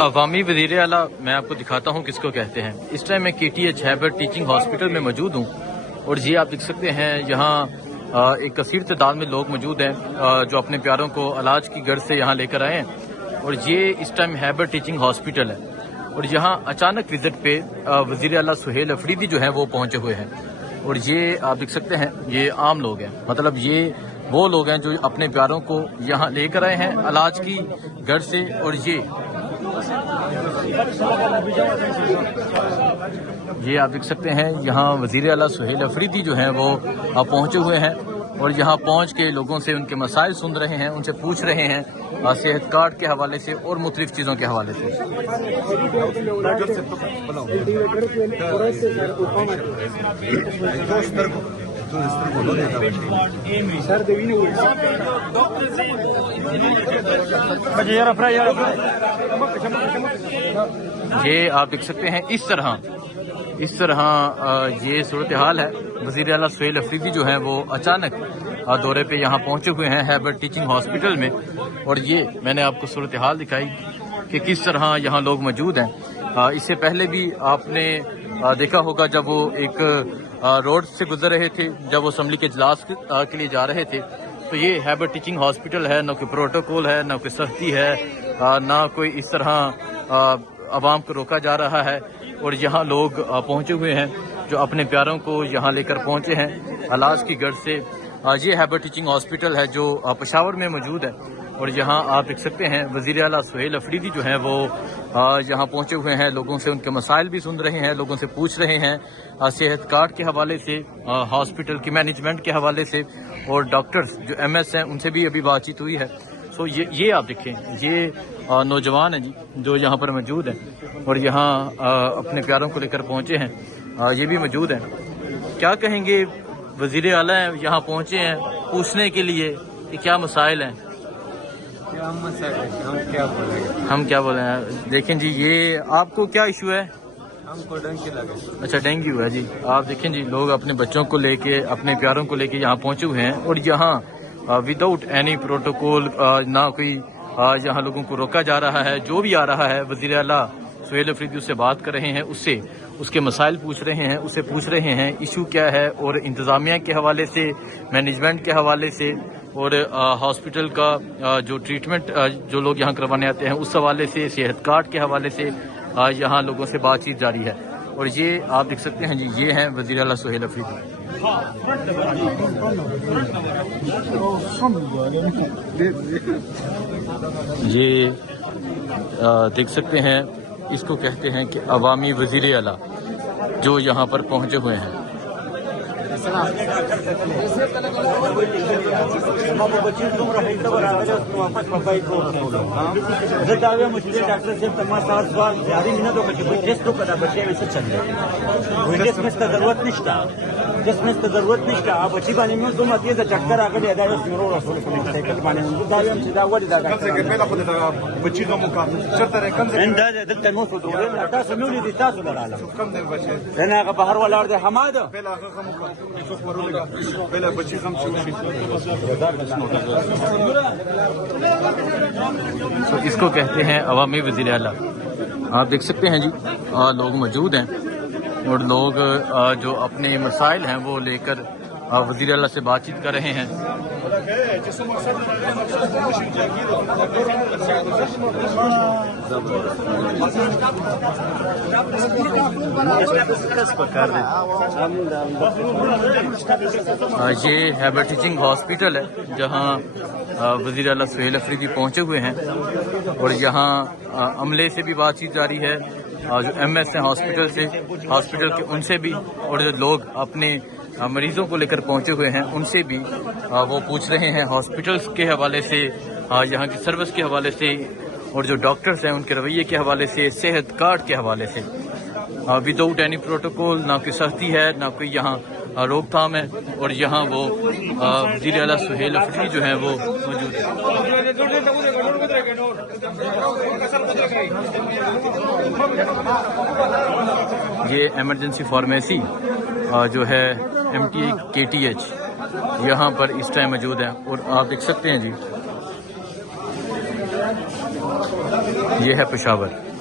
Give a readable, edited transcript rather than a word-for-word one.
عوامی وزیر اعلیٰ میں آپ کو دکھاتا ہوں کس کو کہتے ہیں۔ اس ٹائم میں KTH ہیبر ٹیچنگ ہاسپٹل میں موجود ہوں اور یہ آپ دیکھ سکتے ہیں یہاں ایک کثیر تعداد میں لوگ موجود ہیں جو اپنے پیاروں کو علاج کی غرض سے یہاں لے کر آئے ہیں، اور یہ اس ٹائم ہیبر ٹیچنگ ہاسپٹل ہے اور یہاں اچانک وزٹ پہ وزیر اعلیٰ سہیل افریدی جو ہیں وہ پہنچے ہوئے ہیں، اور یہ آپ دیکھ سکتے ہیں یہ عام لوگ ہیں، مطلب یہ وہ لوگ ہیں جو اپنے پیاروں کو یہاں لے کر آئے ہیں علاج کی غرض سے، اور یہ آپ دیکھ سکتے ہیں یہاں وزیر اعلیٰ سہیل افریدی جو ہیں وہ پہنچے ہوئے ہیں اور یہاں پہنچ کے لوگوں سے ان کے مسائل سن رہے ہیں، ان سے پوچھ رہے ہیں صحت کارڈ کے حوالے سے اور مختلف چیزوں کے حوالے سے۔ یہ آپ دیکھ سکتے ہیں اس طرح یہ صورتحال ہے۔ وزیر اعلیٰ سہیل افریدی جو ہیں وہ اچانک دورے پہ یہاں پہنچے ہوئے ہیں ہیبر ٹیچنگ ہاسپٹل میں، اور یہ میں نے آپ کو صورتحال دکھائی کہ کس طرح یہاں لوگ موجود ہیں۔ اس سے پہلے بھی آپ نے دیکھا ہوگا جب وہ ایک روڈ سے گزر رہے تھے، جب وہ اسمبلی کے اجلاس کے لیے جا رہے تھے، تو یہ ہیبر ٹیچنگ ہاسپٹل ہے، نہ کوئی پروٹوکول ہے، نہ کوئی سختی ہے، نہ کوئی اس طرح عوام کو روکا جا رہا ہے، اور یہاں لوگ پہنچے ہوئے ہیں جو اپنے پیاروں کو یہاں لے کر پہنچے ہیں علاج کی غرض سے۔ یہ ہیبر ٹیچنگ ہاسپٹل ہے جو پشاور میں موجود ہے، اور یہاں آپ دیکھ سکتے ہیں وزیر اعلیٰ سہیل افریدی جو ہیں وہ یہاں پہنچے ہوئے ہیں، لوگوں سے ان کے مسائل بھی سن رہے ہیں، لوگوں سے پوچھ رہے ہیں صحت کارڈ کے حوالے سے، ہاسپٹل کی مینجمنٹ کے حوالے سے، اور ڈاکٹرز جو MS ہیں ان سے بھی ابھی بات چیت ہوئی ہے۔ سو یہ آپ دیکھیں یہ نوجوان ہیں جی جو یہاں پر موجود ہیں اور یہاں اپنے پیاروں کو لے کر پہنچے ہیں، یہ بھی موجود ہیں۔ کیا کہیں گے وزیر اعلیٰ یہاں پہنچے ہیں پوچھنے کے لیے کہ کیا مسائل ہیں؟ ہم کیا بولیں ہیں؟ دیکھیں جی یہ آپ کو کیا ایشو ہے؟ ہم کو ڈنکی لگے۔ اچھا ڈینگیو ہے جی۔ آپ دیکھیں جی لوگ اپنے بچوں کو لے کے اپنے پیاروں کو لے کے یہاں پہنچے ہوئے ہیں، اور یہاں وداؤٹ اینی پروٹوکول نہ کوئی یہاں لوگوں کو روکا جا رہا ہے۔ جو بھی آ رہا ہے وزیر اعلیٰ سہیل افریدی اس سے بات کر رہے ہیں، اس کے مسائل پوچھ رہے ہیں، اسے پوچھ رہے ہیں ایشو کیا ہے، اور انتظامیہ کے حوالے سے، مینجمنٹ کے حوالے سے، اور ہاسپٹل کا جو ٹریٹمنٹ جو لوگ یہاں کروانے آتے ہیں اس حوالے سے، صحت کارڈ کے حوالے سے یہاں لوگوں سے بات چیت جاری ہے۔ اور یہ آپ دیکھ سکتے ہیں جی یہ ہیں وزیر اعلیٰ سہیل افریدی۔ یہ دیکھ سکتے ہیں اس کو کہتے ہیں کہ عوامی وزیر اعلیٰ جو یہاں پر پہنچے ہوئے ہیں۔ جس میں ضرورت نہیں تھا آپ اچھی بانی میں تم اتی ہے چکر آ گئے ادا شروع رسول سائیکل بانے میں داوی ہم سیدھا وڑی دا پہلا خود بچی دو مقام چرته کم انده دلته نو څه دوه تاسو نو دي تاسو دراله کم دی بچي نه هغه بهر ولاړ دی حماد پہلا هغه مقام څو ورولګه پہلا بچی هم شي تو اس کو کہتے ہیں عوامی وزیر اعلیٰ۔ آپ دیکھ سکتے ہیں جی لوگ موجود ہیں، اور لوگ جو اپنے مسائل ہیں وہ لے کر وزیر اعلیٰ سے بات چیت کر رہے ہیں۔ یہ ہیبر ٹیچنگ ہاسپٹل ہے جہاں وزیر اعلیٰ سہیل افریدی پہنچے ہوئے ہیں، اور یہاں عملے سے بھی بات چیت جاری ہے، جو MS ہیں ہاسپٹل کے ان سے بھی، اور جو لوگ اپنے مریضوں کو لے کر پہنچے ہوئے ہیں ان سے بھی وہ پوچھ رہے ہیں ہاسپٹلس کے حوالے سے، یہاں کی سروس کے حوالے سے، اور جو ڈاکٹرز ہیں ان کے رویے کے حوالے سے، صحت کارڈ کے حوالے سے۔ وداؤٹ اینی پروٹوکول، نہ کوئی سختی ہے، نہ کوئی یہاں روک تھام ہے، اور یہاں وہ وزیر اعلیٰ سہیل افریدی جو ہیں وہ موجود ہیں۔ یہ ایمرجنسی فارمیسی جو ہے MTA KTH یہاں پر اس ٹائم موجود ہے، اور آپ دیکھ سکتے ہیں جی یہ ہے پشاور.